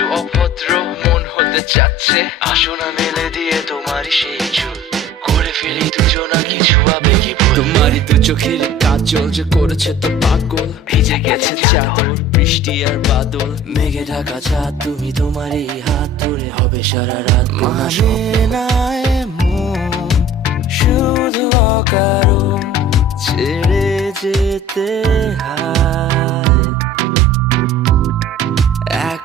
একটু অভদ্র মন হতে চাচ্ছে, আসো না মেলে দিয়ে তোমারই সেই চুল, করে ফেলি দুজনা কিছু আবেগী ভুল। তোমারই দু চোখের কাজল যে করেছে তো পাগল, ভিজে গেছে চাদর বৃষ্টি আর বাদল, মেঘে ঢাকা চাঁদ তুমি তোমারই হাত ধরে হবে সারা রাত। মানে না এমন শুধু অকারণ ছেড়ে যেতে হয়।